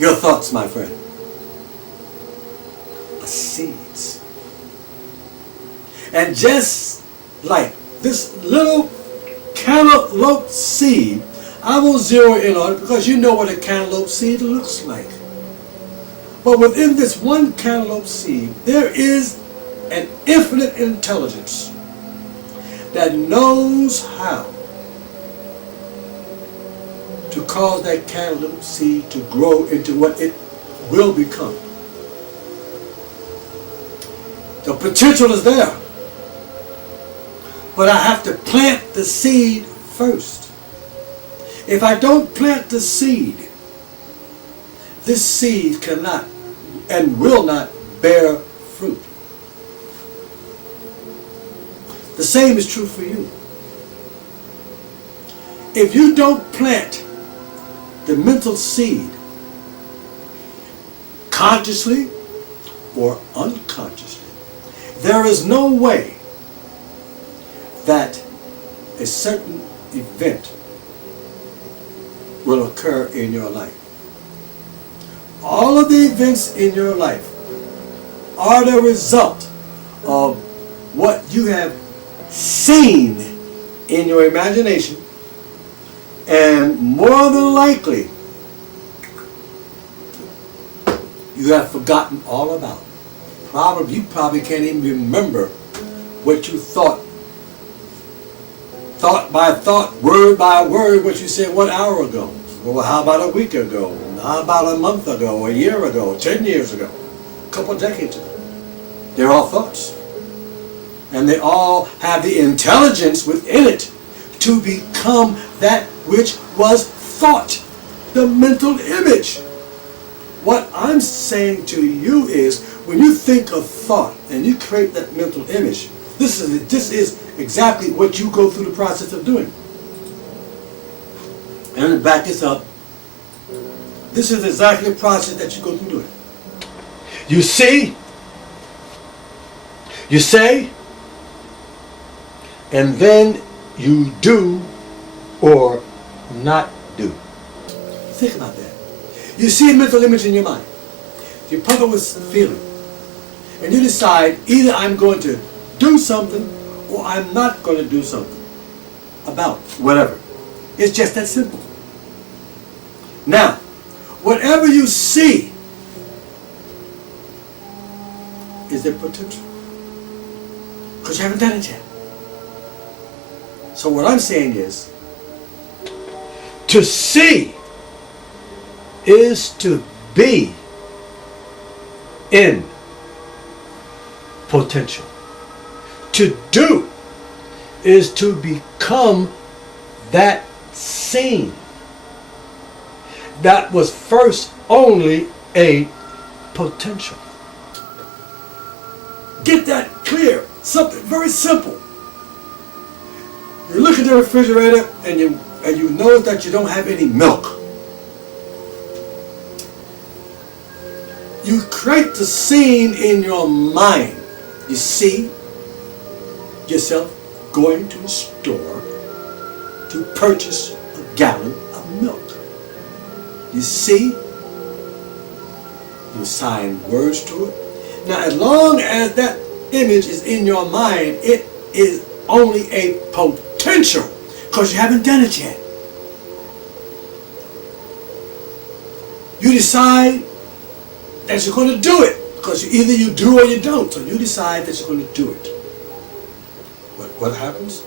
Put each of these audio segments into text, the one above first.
Your thoughts, my friend, are seeds. And just like this little cantaloupe seed, I will zero in on it because you know what a cantaloupe seed looks like. But within this one cantaloupe seed, there is an infinite intelligence that knows how to cause that cantaloupe seed to grow into what it will become. The potential is there. But I have to plant the seed first. If I don't plant the seed, this seed cannot and will not bear fruit. The same is true for you. If you don't plant the mental seed consciously or unconsciously, there is no way that a certain event will occur in your life. All of the events in your life are the result of what you have seen in your imagination, and more than likely you have forgotten all about. You probably can't even remember what you thought by thought, word by word, what you said 1 hour ago. Well, how about a week ago? How about a month ago, a year ago, 10 years ago, a couple of decades ago? They're all thoughts. And they all have the intelligence within it to become that which was thought, the mental image. What I'm saying to you is, when you think of thought and you create that mental image, this is exactly what you go through the process of doing. And to back this up, this is exactly the process that you go through doing. You see, you say, and then you do or not do. Think about that. You see a mental image in your mind. You pump it with feeling. And you decide, either I'm going to do something or I'm not going to do something about whatever. It's just that simple. Now, whatever you see is the potential. Because you haven't done it yet. So what I'm saying is, to see is to be in potential. To do is to become that seen. That was first only a potential. Get that clear. Something very simple. You look at the refrigerator and you notice that you don't have any milk. You create the scene in your mind. You see yourself going to a store to purchase a gallon of milk. You see, you assign words to it. Now, as long as that image is in your mind, it is only a potential because you haven't done it yet. You decide that you're going to do it because either you do or you don't. So you decide that you're going to do it. What happens?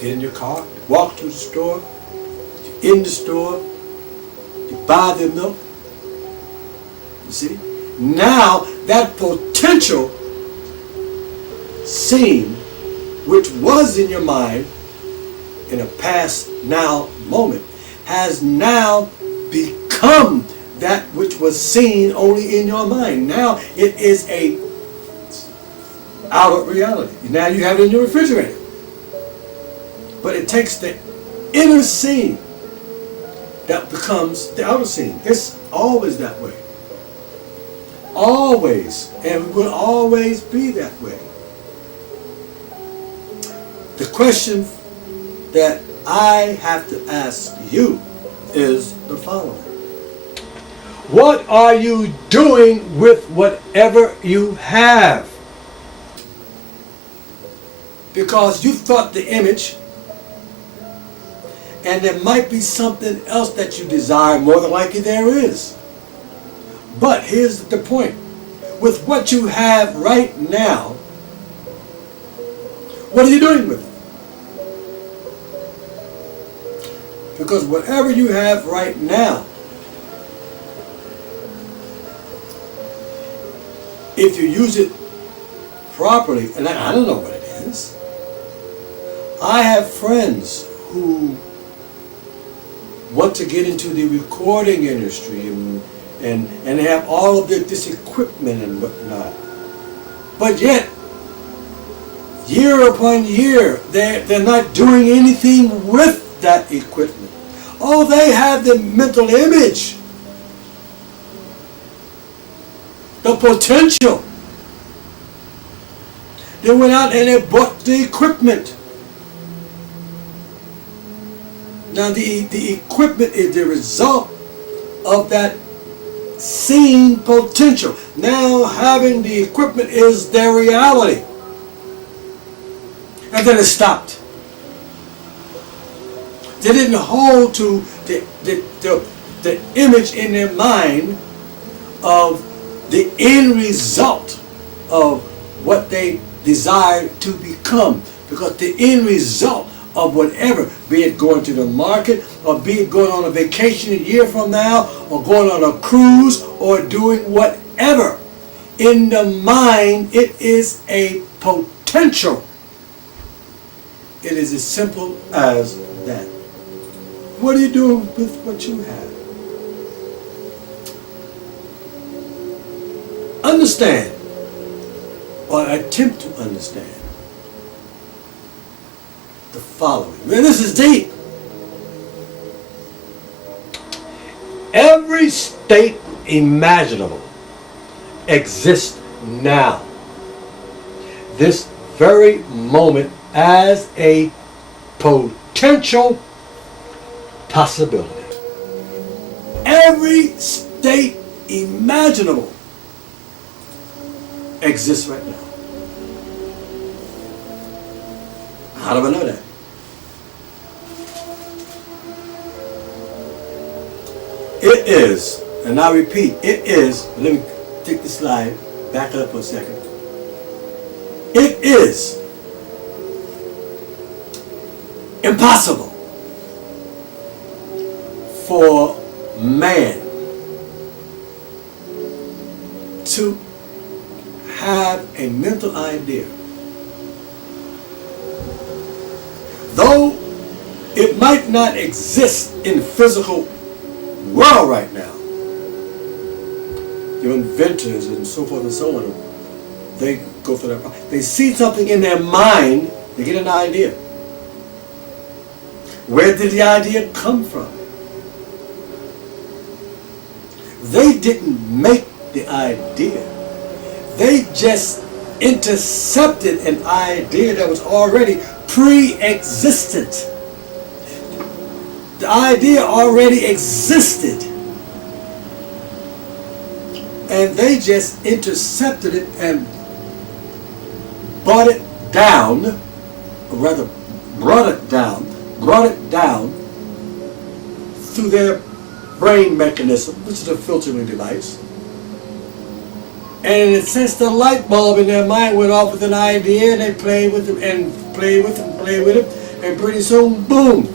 Get in your car, you walk to the store, you're in the store, you buy the milk. You see? Now that potential scene, which was in your mind in a past now moment, has now become that which was seen only in your mind. Now it is a outer reality. Now you have it in your refrigerator. But it takes the inner scene that becomes the outer scene. It's always that way. Always. And will always be that way. The question that I have to ask you is the following. What are you doing with whatever you have? Because you thought the image, and there might be something else that you desire. More than likely there is. But here's the point. With what you have right now, what are you doing with it? Because whatever you have right now, if you use it properly, and I don't know what it is. I have friends who want to get into the recording industry and they have all of this equipment and whatnot. But yet, year upon year, they're not doing anything with that equipment. Oh, they have the mental image, the potential. They went out and they bought the equipment. Now the equipment is the result of that seen potential. Now having the equipment is their reality. And then it stopped. They didn't hold to the image in their mind of the end result of what they desired to become. Because the end result of whatever, be it going to the market, or be it going on a vacation a year from now, or going on a cruise, or doing whatever, in the mind it is a potential. It is as simple as that. What are you doing with what you have? Understand, or attempt to understand, the following. Man, this is deep. Every state imaginable exists now, this very moment, as a potential possibility. Every state imaginable exists right now. How do I know that? It is, and I repeat, it is, let me take the slide, back it up for a second. It is impossible for man to have a mental idea, though it might not exist in the physical world right now. Your inventors and so forth and so on, they go for that. They see something in their mind, they get an idea. Where did the idea come from? They didn't make the idea. They just intercepted an idea that was already pre-existent. The idea already existed. And they just intercepted it and brought it down, or rather brought it down through their brain mechanism, which is a filtering device. And in a sense, the light bulb in their mind went off with an idea, and they played with it and played with it and played with it, and pretty soon, boom,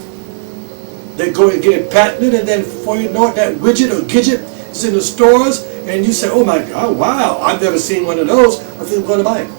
they go and get it patented, and then before you know it, that widget or gadget is in the stores, and you say, oh my God, wow, I've never seen one of those, I think I'm going to buy it.